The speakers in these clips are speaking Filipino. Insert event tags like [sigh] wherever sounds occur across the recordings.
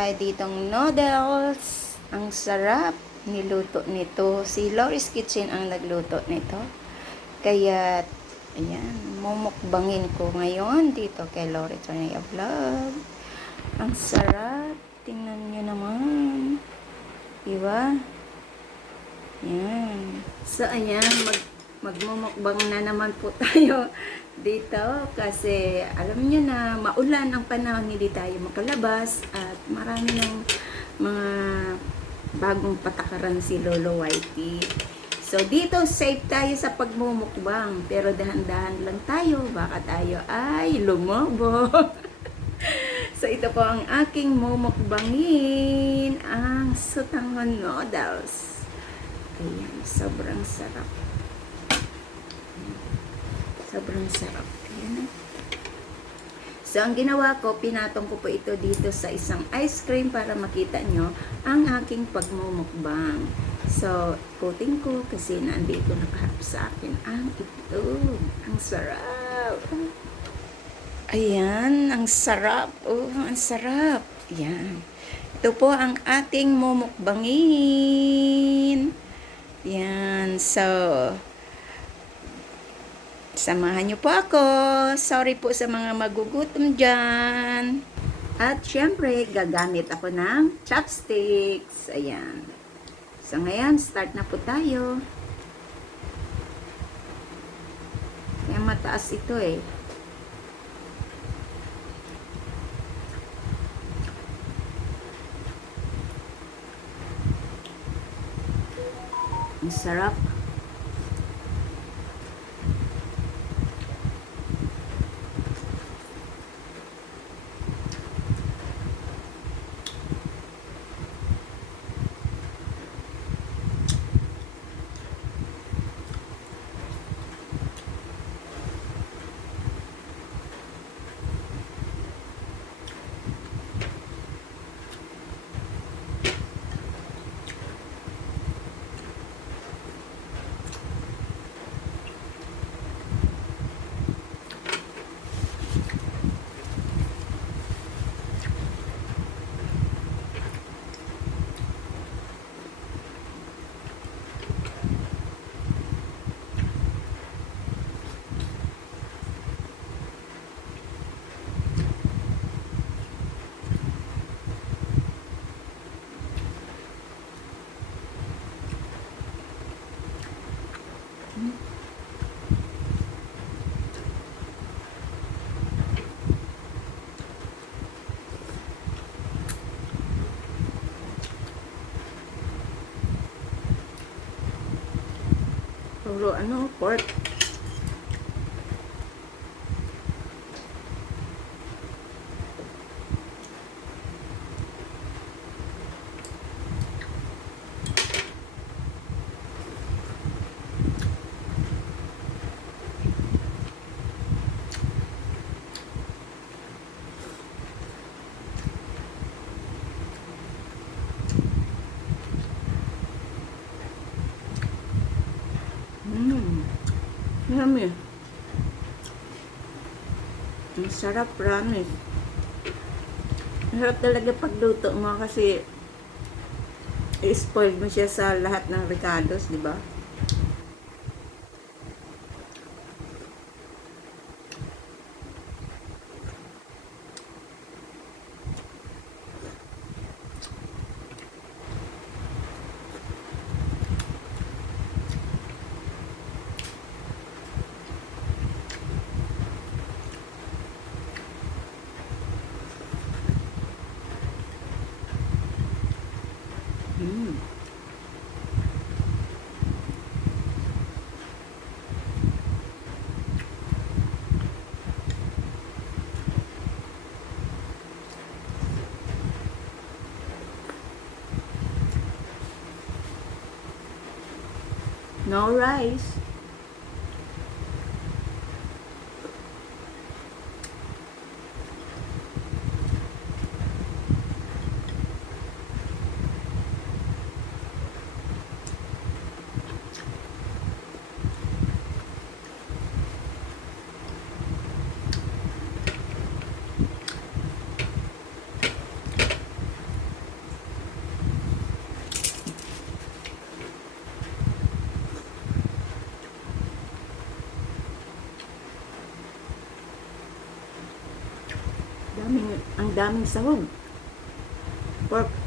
tayo ditong noodles. Ang sarap niluto nito. Si Loris Kitchen ang nagluto nito. Kaya, ayan, mumukbangin ko ngayon dito kay Lori Tornea Vlog. Ang sarap. Tingnan nyo naman. Diba? Yan. So, ayan, mag, magmumukbang na naman po [laughs] tayo dito kasi alam niyo na maulan ang panahon, hindi tayo makalabas at marami ng mga bagong patakaran si Lolo Whitey. So, dito safe tayo sa pagmumukbang pero dahan-dahan lang tayo, baka tayo ay lumobo. [laughs] so, ito po ang aking mumukbangin, ang sutanghon noodles. Ayan, sobrang sarap. Sobrang sarap. Ayan. So, ang ginawa ko, pinatong ko po ito dito sa isang ice cream para makita nyo ang aking pagmumukbang. So, coating ko kasi nandito nakaharap sa akin ang itlog. Ang sarap. Ayan, ang sarap. Oh, ang sarap. Ayan. Ito po ang ating mumukbangin. Yan. So, samahan niyo po ako. Sorry po sa mga magugutom dyan. At syempre, gagamit ako ng chopsticks. Ayan. So, ngayon, start na po tayo. Kaya mataas ito eh. Ang sarap. Puro ano, pork. Yummy. Ang sarap, promise. Sarap talaga pagluto mo kasi i-spoil mo siya sa lahat ng recados, di ba? No rice. Daming, ang daming sahog. Pork.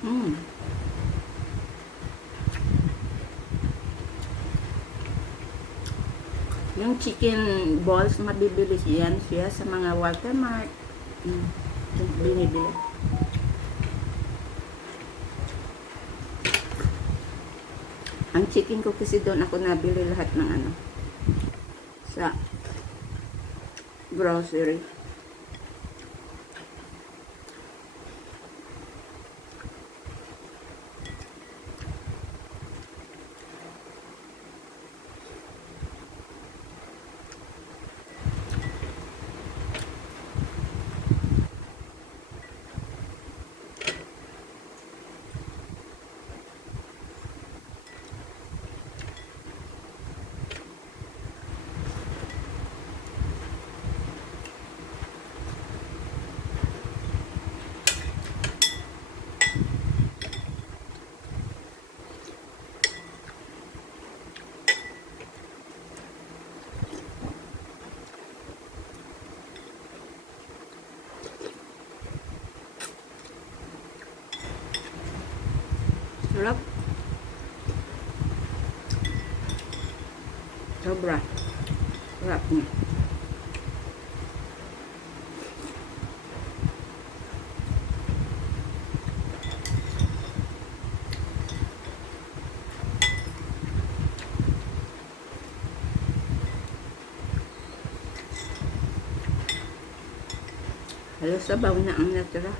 Mm. Yung chicken balls, mabibili yan siya sa mga Walter Mart. Mm. Binibili. Ang chicken ko kasi doon ako nabili lahat ng ano. Sa grocery. Sarap. Sobra. Sarap niya. Halos sabaw na ang natira.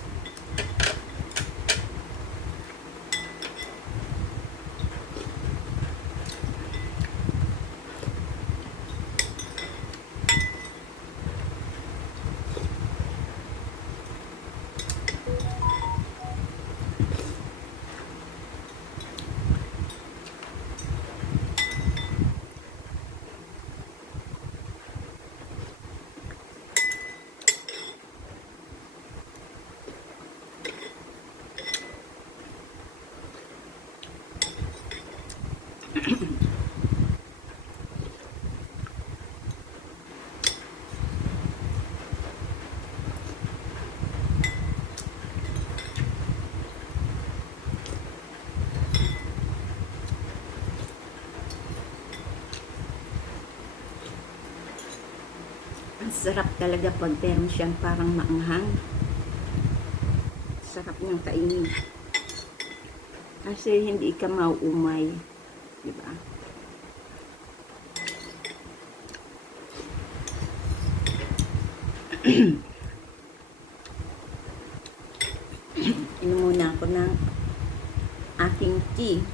Ang sarap talaga pag meron siyang parang maanghang. Sarap niyang kainin. Kasi hindi ka mauumay. Di ba? [clears throat] Inom muna ako ng aking tea.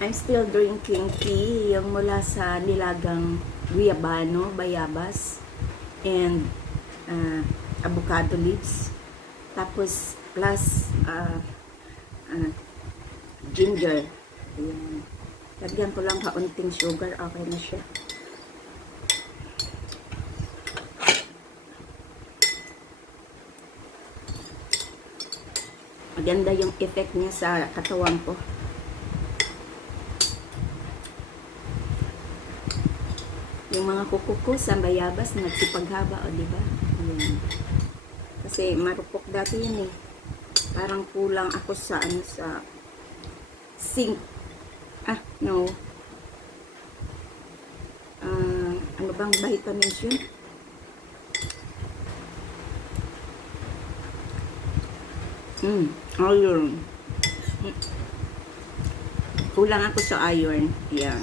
I'm still drinking tea yung mula sa nilagang guiabano, bayabas, and uh, avocado leaves. Tapos, plus uh, uh, ginger. Ayan. Lagyan ko lang kaunting sugar, okay na siya. Maganda yung effect niya sa katawan ko. yung mga kuko ko sa bayabas nagsipaghaba o di ba Ayan. Kasi marupok dati yun eh. Parang kulang ako sa ano sa zinc ah no. Ah, ano bang vitamins yun? Hmm iron. Hmm. kulang ako sa iron. Yeah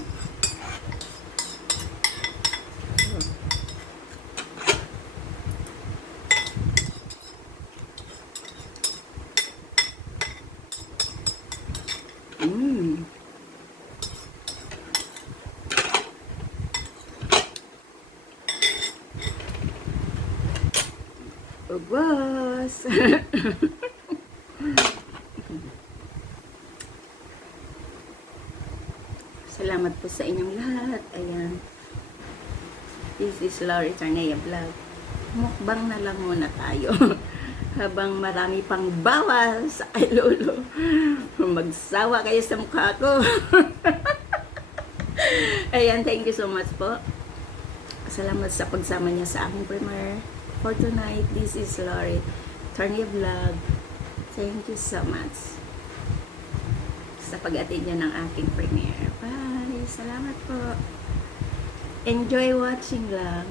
[laughs] Salamat po sa inyong lahat. Ayan. This is Laurie Tarnea Vlog. Mukbang na lang muna tayo. [laughs] Habang marami pang bawal sa kay Lolo. [laughs] Magsawa kayo sa mukha ko. Ayan, thank you so much po. Salamat sa pagsama niya sa aking premiere. For tonight, this is Laurie Tarnea Vlog. Thank you so much sa pag-attend niya ng aking premiere. Bye! Salamat po. Enjoy watching lang.